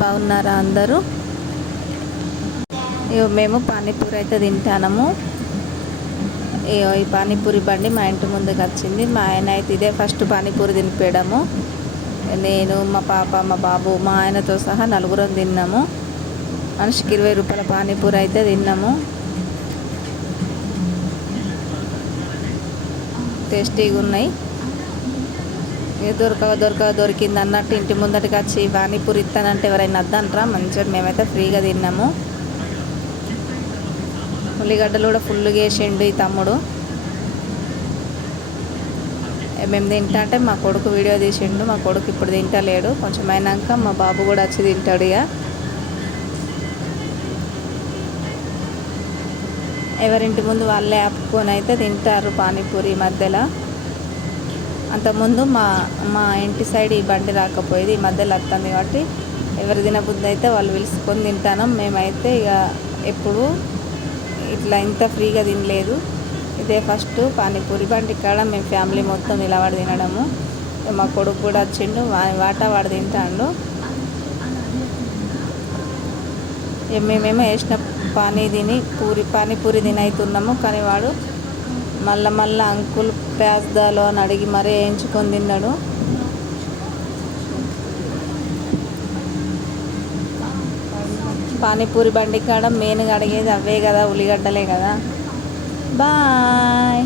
బాగున్నారా అందరూ? ఇగో మేము పానీపూరి అయితే తింటాము ఇగో ఈ పానీపూరి బండి మా ఇంటి ముందుకు వచ్చింది. మా ఆయన అయితే ఇదే ఫస్ట్ పానీపూరి తినిపేయడము. నేను మా పాప మా బాబు మా ఆయనతో సహా నలుగురం తిన్నాము. మనిషికి ఇరవై రూపాయల పానీపూరి అయితే తిన్నాము. టేస్టీగా ఉన్నాయి. ఇక దొరక దొరికింది అన్నట్టు ఇంటి ముందటికి వచ్చి పానీపూరి ఇస్తానంటే ఎవరైనా వద్దంటారా మంచిగా మేమైతే ఫ్రీగా తిన్నాము. ఉల్లిగడ్డలు కూడా ఫుల్గా వేసిండు ఈ తమ్ముడు. మేము తింటా అంటే మా కొడుకు వీడియో తీసిండు మా కొడుకు ఇప్పుడు తింటలేడు. కొంచెం అయినాక మా బాబు కూడా వచ్చి తింటాడు ఇక. ఎవరింటి ముందు వాళ్ళే ఆపుకొని అయితే తింటారు పానీపూరి మధ్యలో. అంతకుముందు మా మా ఇంటి సైడ్ ఈ బండి రాకపోయేది ఈ మధ్యలో వస్తుంది కాబట్టి ఎవరు తినబుద్ధి అయితే వాళ్ళు పిలుచుకొని తింటాను. మేమైతే ఇక ఎప్పుడు ఇట్లా ఇంత ఫ్రీగా తినలేదు. ఇదే ఫస్ట్ పానీపూరి బండి కాడ మేము ఫ్యామిలీ మొత్తం నిలబడి తినడము. మా కొడుకు కూడా వచ్చిండు వాటా వాడు తింటాడు. ఇక మేమేమో వేసిన పానీ తిని పూరి పానీపూరి తినైతున్నాము. కానీ వాడు మళ్ళా మళ్ళీ అంకుల్ ప్యాజ్దాలో అని అడిగి మరీ వేయించుకొని తిన్నాడు. పానీపూరి బండి కాడ మెయిన్గా అడిగేది అవే కదా ఉల్లిగడ్డలే కదా. బాయ్.